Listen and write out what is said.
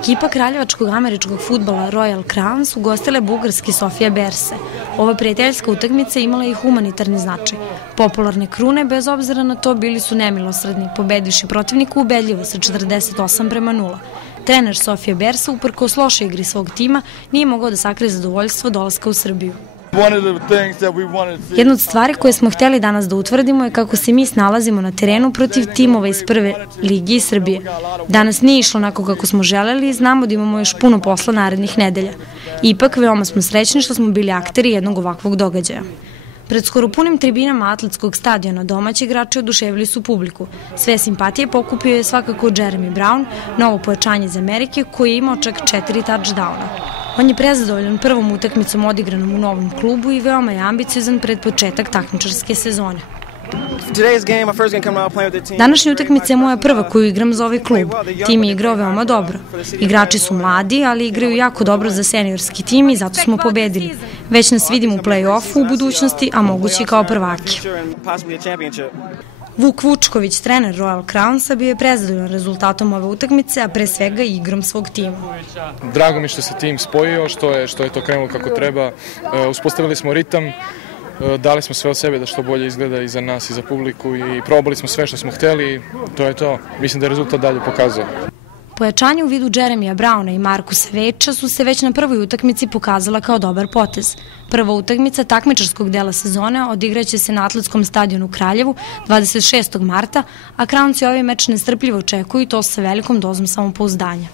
Ekipa kraljevačkog američkog fudbala Royal Crowns ugostila je bugarski Sofia Berse. Ova prijateljska utakmica imala je i humanitarni značaj. Popularne krune, bez obzira na to, bili su nemilosredni, pobedivši protivnika ubedljivo sa 48:0. Trener Sofia Berse, uprkos lošoj igri svog tima, nije mogao da sakrije zadovoljstvo dolaska u Srbiju. Jedna od stvari koje smo htjeli danas da utvrdimo je kako se mi snalazimo na terenu protiv timova iz prve ligi iz Srbije. Danas nije išlo onako kako smo želeli i znamo da imamo još puno posla narednih nedelja. Ipak, veoma smo srećni što smo bili akteri jednog ovakvog događaja. Pred skoro punim tribinama atletskog stadiona domaći igrači oduševili su publiku. Sve simpatije pokupio je svakako Jeremy Brown, novo pojačanje iz Amerike koji je imao čak 4 touchdowna. On je prezadovoljan prvom utakmicom odigranom u novom klubu i veoma je ambiciozan pred početak takmičarske sezone. Današnja utakmica je moja prva koju igram za ovaj klub. Tim je igrao veoma dobro. Igrači su mladi, ali igraju jako dobro za seniorski tim i zato smo pobedili. Već nas vidimo u play-offu u budućnosti, a mogući kao prvaki. Vuk Vučković, trener Royal Crownsa, bio je prezadovoljan rezultatom ove utakmice, a pre svega i igrom svog tima. Drago mi što se tim spojio, što je to krenulo kako treba. Uspostavili smo ritam, dali smo sve od sebe da što bolje izgleda i za nas i za publiku i probali smo sve što smo hteli. To je to. Mislim da je rezultat dalje pokazao. Pojačanje u vidu Jeremija Browna i Markusa Veča su se već na prvoj utakmici pokazala kao dobar potez. Prva utakmica takmičarskog dela sezone odigraće se na atletskom stadionu u Kraljevu 26. marta, a Crownsi ovaj meč nestrpljivo očekuju i to sa velikom dozom samopouzdanja.